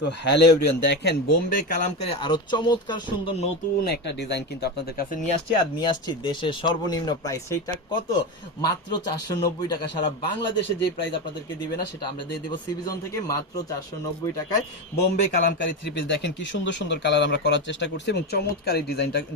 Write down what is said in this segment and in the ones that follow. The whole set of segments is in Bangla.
তো হ্যালো এভরিওয়ান, দেখেন বোম্বে কালামকারী আরো চমৎকার সুন্দর নতুন একটা ডিজাইন কিন্তু আপনাদের কাছে নিয়ে আসছি দেশের সর্বনিম্ন প্রাইস। সেটা কত? মাত্র 490 টাকা। সারা বাংলাদেশে যে প্রাইস আপনাদেরকে দিবে না সেটা আমরা দিয়ে দেবো সিবিজন থেকে মাত্র 490 টাকায়। বোম্বে কালামকারী থ্রি পিস দেখেন কি সুন্দর সুন্দর কালার আমরা করার চেষ্টা করছি এবং চমৎকার এই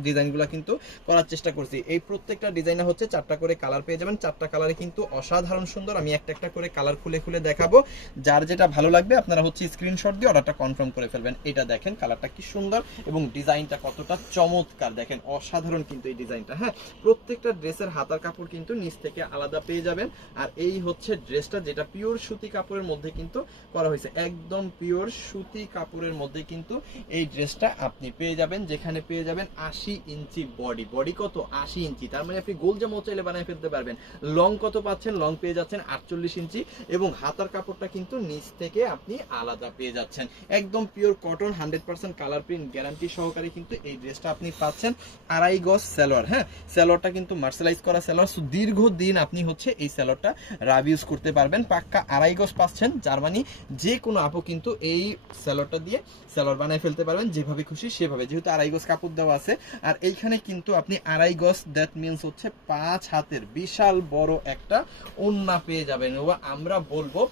ডিজাইনগুলো কিন্তু করার চেষ্টা করছি। এই প্রত্যেকটা ডিজাইনে হচ্ছে 4টা করে কালার পেয়ে যাবেন। 4টা কালারে কিন্তু অসাধারণ সুন্দর। আমি একটা একটা করে কালার খুলে খুলে দেখাবো। যার যেটা ভালো লাগবে আপনারা হচ্ছে স্ক্রিনশট দিয়ে অর্ডারটা কনফার্ম করে ফেলবেন। এটা দেখেন কালারটা কি সুন্দর এবং ডিজাইনটা কতটা চমৎকার, দেখেন অসাধারণ কিন্তু এই ডিজাইনটা। হ্যাঁ, প্রত্যেকটা ড্রেসের হাতার কাপড় কিন্তু নিচ থেকে আলাদা পেয়ে যাবেন। আর এই হচ্ছে ড্রেসটা, যেটা পিওর সুতি কাপড়ের মধ্যে কিন্তু করা হয়েছে, একদম পিওর সুতি কাপড়ের মধ্যে কিন্তু এই ড্রেসটা আপনি পেয়ে যাবেন, যেখানে পেয়ে যাবেন 80 ইঞ্চি বডি। বডি কত? 80 ইঞ্চি। তার মানে আপনি গোল জামা চাইলে বানিয়ে ফেলতে পারবেন। লং কত পাচ্ছেন? লং পেয়ে যাচ্ছেন 48 ইঞ্চি এবং হাতার কাপড়টা কিন্তু নিচ থেকে আপনি আলাদা পেয়ে যাচ্ছেন। একদম pure cotton, 100% colour print guarantee সহকারে কিন্তু এই ড্রেসটা আপনি পাচ্ছেন। আড়াই গজ সালোয়ার। হ্যাঁ, সালোয়ারটা কিন্তু মার্শালাইজ করা সালোয়ার, সো দীর্ঘদিন আপনি হচ্ছে এই সালোয়ারটা রাব ইউজ করতে পারবেন। পাক্কা আড়াই গজ পাচ্ছেন, যার মানে যে কোনো আপু কিন্তু এই সালোয়ারটা দিয়ে সালোয়ার বানায় ফেলতে পারবেন যেভাবে খুশি সেভাবে, যেহেতু আড়াই গজ কাপড় দেওয়া আছে। আর এইখানে কিন্তু আপনি আড়াই গজ, দ্যাট মিনস হচ্ছে 5 হাতের বিশাল বড় একটা ওড়না পেয়ে যাবেন। ও আমরা বলবো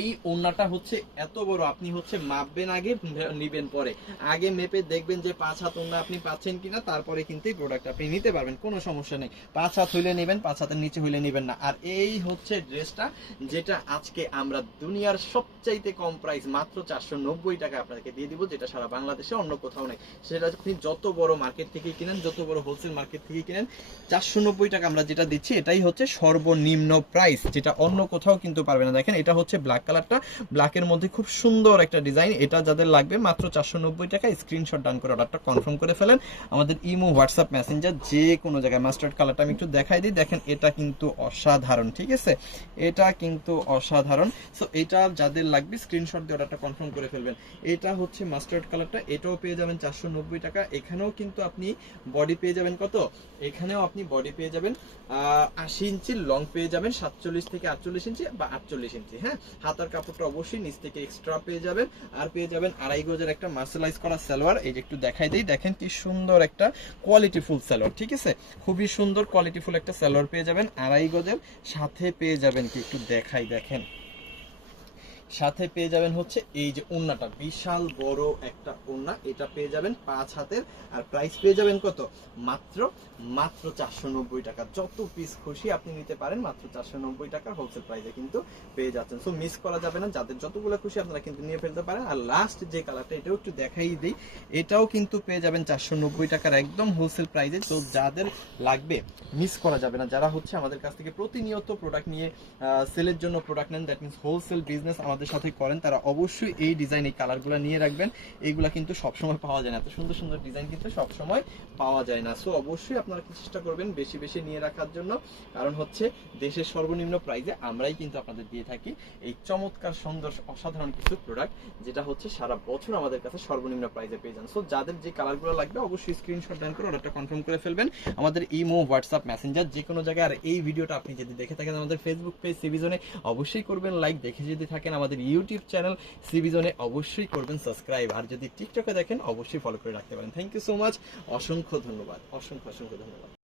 এই ওড়নাটা হচ্ছে এত বড়, আপনি হচ্ছে মাপবেন আগে, নিবেন পরে। আগে মেপে দেখবেন যে 5 হাত ওড়না আপনি পাচ্ছেন কিনা, তারপরে কিন্তু এই প্রোডাক্ট আপনি নিতে পারবেন, কোনো সমস্যা নেই। 5 হাত হইলে নেবেন, 5 হাতের নিচে হইলে নেবেন না। আর এই হচ্ছে ড্রেসটা, যেটা আজকে আমরা দুনিয়ার সবচাইতে কম প্রাইস মাত্র 490 টাকা আপনাদেরকে দিয়ে দিব, যেটা সারা বাংলাদেশে অন্য কোথাও নেই। সেটা আপনি যত বড় মার্কেট থেকে কিনেন, যত বড় হোলসেল মার্কেট থেকে কিনেন, 490 টাকা আমরা যেটা দিচ্ছি এটাই হচ্ছে সর্বনিম্ন প্রাইস, যেটা অন্য কোথাও কিন্তু পারবে না। দেখেন এটা হচ্ছে ব্ল্যাক কালারটা, ব্ল্যাকের মধ্যে খুব সুন্দর একটা ডিজাইন। এটা যাদের লাগবে মাত্র 490 টাকা, স্ক্রিনশট ডান করে অর্ডারটা কনফার্ম করে ফেলেন। আমাদের ইমো, হোয়াটসঅ্যাপ, মেসেঞ্জার যে কোনো জায়গায়। মাস্টার্ড কালারটা আমি একটু দেখাই দিই, দেখেন এটা কিন্তু অসাধারণ, ঠিক আছে, এটা কিন্তু অসাধারণ। সো এটা যাদের লাগবে স্ক্রিনশট দিয়ে অর্ডারটা কনফার্ম করে ফেলবেন। এটা হচ্ছে মাস্টার্ড কালারটা, এটাও পেয়ে যাবেন 490 টাকা। এখানেও কিন্তু আপনি বডি পেয়ে যাবেন কত? এখানেও আপনি বডি পেয়ে যাবেন 80 ইঞ্চি, লং পেয়ে যাবেন 47 থেকে 48 ইঞ্চি বা 48 ইঞ্চি। হ্যাঁ, হাতার কাপড়টা অবশ্যই নিচ থেকে এক্সট্রা পেয়ে যাবেন। আর পেয়ে যাবেন আড়াই গজের একটা মার্শালাইজ করা সালোয়ার। এই যে একটু দেখাই দিই, দেখেন কি সুন্দর একটা কোয়ালিটিফুল সালোয়ার, ঠিক আছে, খুবই সুন্দর কোয়ালিটিফুল একটা সালোয়ার পেয়ে যাবেন আড়াই গজের। সাথে পেয়ে যাবেন কি, একটু দেখাই, দেখেন সাথে পেয়ে যাবেন হচ্ছে এই যে ওড়নাটা, বিশাল বড় একটা ওড়না, এটা পেয়ে যাবেন 5 হাতের। আর প্রাইস পেয়ে যাবেন কত? মাত্র 490 টাকা। যত পিস খুশি আপনি নিতে পারেন, মাত্র 490 টাকার হোলসেল প্রাইসে কিন্তু পেয়ে যাচ্ছেন। সো মিস করা যাবে না, যাদের যতগুলো খুশি আপনারা কিন্তু নিয়ে ফেলতে পারেন। আর লাস্ট যে কালারটা, এটাও একটু দেখাই দিই, এটাও কিন্তু পেয়ে যাবেন 490 টাকার একদম হোলসেল প্রাইসে। তো যাদের লাগবে মিস করা যাবে না, যারা হচ্ছে আমাদের কাছ থেকে প্রতিনিয়ত প্রোডাক্ট নিয়ে সেলের জন্য প্রোডাক্ট নেন, দ্যাট মিনস হোলসেল বিজনেস আমাদের সাথে করেন, তারা অবশ্যই এই ডিজাইন, এই কালারগুলো নিয়ে রাখবেন। এইগুলা কিন্তু সবসময় পাওয়া যায় না, এত সুন্দর সুন্দর ডিজাইন কিন্তু সবসময় পাওয়া যায় না। সো অবশ্যই আপনারা চেষ্টা করবেন বেশি বেশি নিয়ে রাখার জন্য, কারণ হচ্ছে দেশের সর্বনিম্ন প্রাইসে আমরাই কিন্তু আপনাদের দিয়ে থাকি এই চমৎকার সুন্দর অসাধারণ কিছু প্রোডাক্ট, যেটা হচ্ছে সারা বছর আমাদের কাছে সর্বনিম্ন প্রাইসে পেয়ে যান। সো যাদের যে কালারগুলো লাগবে অবশ্যই স্ক্রিনশট ডান করে অর্ডারটা কনফার্ম করে ফেলবেন। আমাদের ইমো, হোয়াটসঅ্যাপ, মেসেঞ্জার যে কোনো জায়গায়। আর এই ভিডিওটা আপনি যদি দেখে থাকেন আমাদের ফেসবুক পেজ সিবিজনে, অবশ্যই করবেন লাইক। দেখে যদি থাকেন আমাদের ইউটিউব চ্যানেল সিবিজনে, অবশ্যই করবেন সাবস্ক্রাইব। আর যদি টিকটকে দেখেন অবশ্যই ফলো করে রাখতে পারেন। থ্যাংক ইউ সো মাচ, অসংখ্য ধন্যবাদ, অসংখ্য অসংখ্য ধন্যবাদ।